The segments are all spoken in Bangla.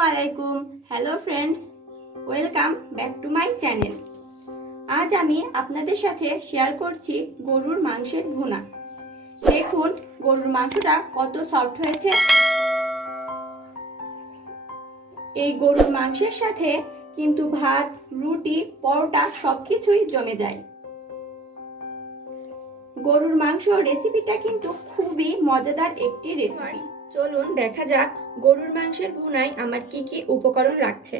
আসসালামুআলাইকুম। Hello friends, welcome back to my channel. আজ আমি আপনাদের সাথে শেয়ার করছি গরুর মাংসের ভুনা। দেখুন গরুর মাংসটা কত সফট হয়েছে। এই গরুর মাংসের সাথে কিন্তু ভাত, রুটি, পরোটা সবকিছুই জমে যায়। গরুর মাংস রেসিপিটা কিন্তু খুবই মজাদার একটি রেসিপি। চলুন দেখা যাক গরুর মাংসের ভুনায় আমার কি কি উপকরণ লাগছে।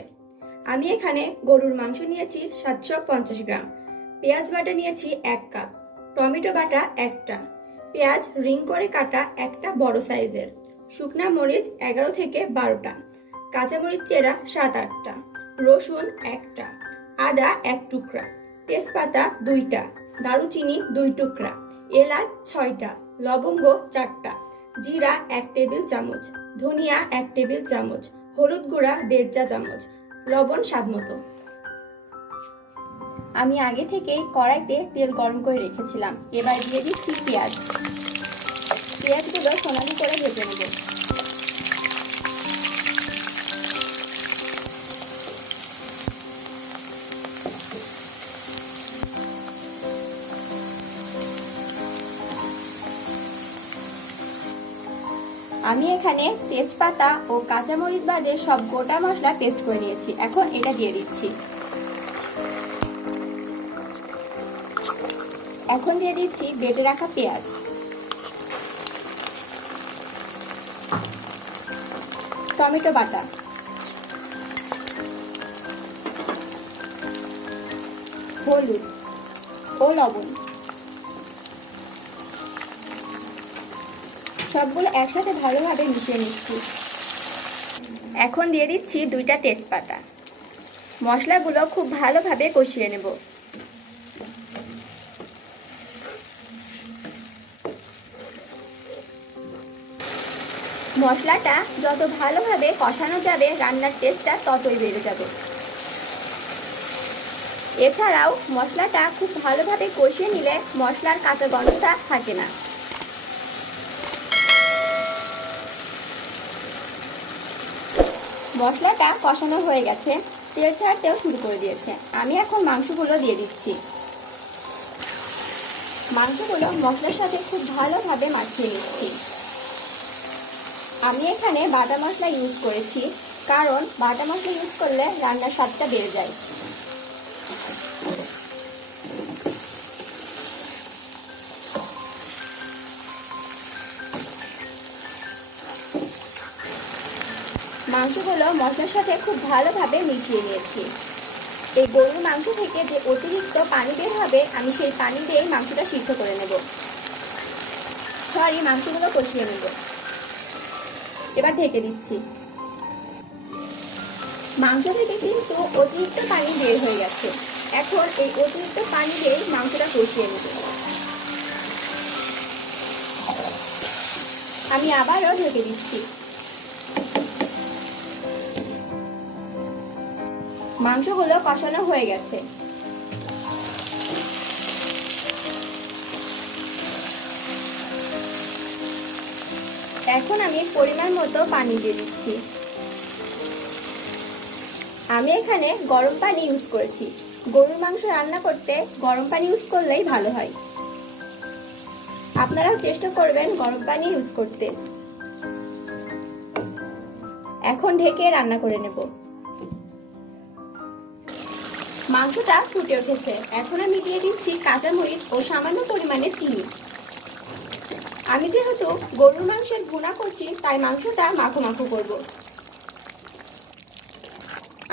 আমি এখানে গরুর মাংস নিয়েছি 750 গ্রাম, পেঁয়াজ বাটা নিয়েছি 1 কাপ, টমেটো বাটা 1টা, পেঁয়াজ রিং করে কাটা একটা বড় সাইজের, শুকনা মরিচ 11 থেকে 12টা, কাঁচা মরিচ চেরা 7-8টা, রসুন 1টা, আদা 1 টুকরা, তেজপাতা 2টা, দারুচিনি 2 টুকরা, এলাচ 6টা, লবঙ্গ 4টা, জিরা 1 টেবিল চামচ, ধনিয়া 1 টেবিল চামচ, হলুদ গুঁড়া 1.5 চা চামচ, লবণ স্বাদমতো। আমি আগে থেকেই কড়াইতে তেল গরম করে রেখেছিলাম। এবার দিয়ে দিচ্ছি পেঁয়াজ। পেঁয়াজগুলো সোনালি করে ভেজে নেব। আমি এখানে তেজপাতা ও কাঁচামরিচ বাদে সব গোটা মশলা পেস্ট করে নিয়েছি। এখন এটা দিয়ে দিচ্ছি। এখন দিয়ে দিচ্ছি বেটে রাখা পেঁয়াজ, টমেটো বাটা, হলুদ ও লবণ, সবগুলো একসাথে ভালোভাবে মিশিয়ে নিচ্ছি। এখন দিয়ে দিচ্ছি 2টা তেজপাতা। মশলাগুলো খুব ভালোভাবে কষিয়ে নেব। মশলাটা যত ভালোভাবে কষানো যাবে রান্নার টেস্টটা ততই বেড়ে যাবে। এছাড়াও মশলাটা খুব ভালোভাবে কষিয়ে নিলে মশলার কাঁচা গন্ধটা থাকে না। মশলাটা কষানো হয়ে গেছে, তেল ছাড়তেও শুরু করে দিয়েছে। আমি এখন মাংসগুলো দিয়ে দিচ্ছি। মাংসগুলো মশলার সাথে খুব ভালোভাবে মাখিয়ে নিচ্ছি। আমি এখানে বাটা মশলা ইউজ করেছি, কারণ বাটা মশলা ইউজ করলে রান্নার স্বাদটা বেড়ে যায়। মাংসগুলো মশলার সাথে খুব ভালোভাবে মিশিয়ে নিয়েছি। এই গরুর মাংস থেকে যে অতিরিক্ত পানি বের হবে, আমি সেই পানি দিয়েই মাংসটা সিদ্ধ করে নেব। মাংসগুলো কষিয়ে নেব। এবার ঢেকে দিচ্ছি। মাংস থেকে কিন্তু অতিরিক্ত পানি বের হয়ে গেছে। এখন এই অতিরিক্ত পানি দিয়েই মাংসটা কষিয়ে নেব। আমি আবারও ঢেকে দিচ্ছি। মাংসগুলো কষানো হয়ে গেছে। এখন আমি পরিমাণ মতো পানি দিয়ে দিচ্ছি। আমি এখানে গরম পানি ইউজ করেছি। গরুর মাংস রান্না করতে গরম পানি ইউজ করলেই ভালো হয়। আপনারাও চেষ্টা করবেন গরম পানি ইউজ করতে। এখন ঢেকে রান্না করে নেব। মাংসটা ফুটে উঠেছে। এখন আমি দিয়ে দিচ্ছি কাঁচামরিচ ও সামান্য পরিমাণে চিনি। আমি যেহেতু গরুর মাংসের ভুনা করছি, তাই মাংসটা মাখো মাখো করব।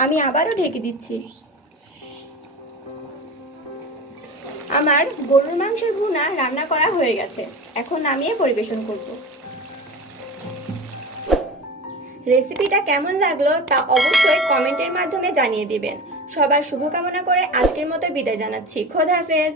আমি আবারও ঢেকে দিচ্ছি। আমার গরুর মাংসের ভুনা রান্না করা হয়ে গেছে। এখন নামিয়ে পরিবেশন করব। রেসিপিটা কেমন লাগলো তা অবশ্যই কমেন্টের মাধ্যমে জানিয়ে দিবেন। সবার শুভকামনা করে আজকের মতো বিদায় জানাচ্ছি। খোদা হাফেজ।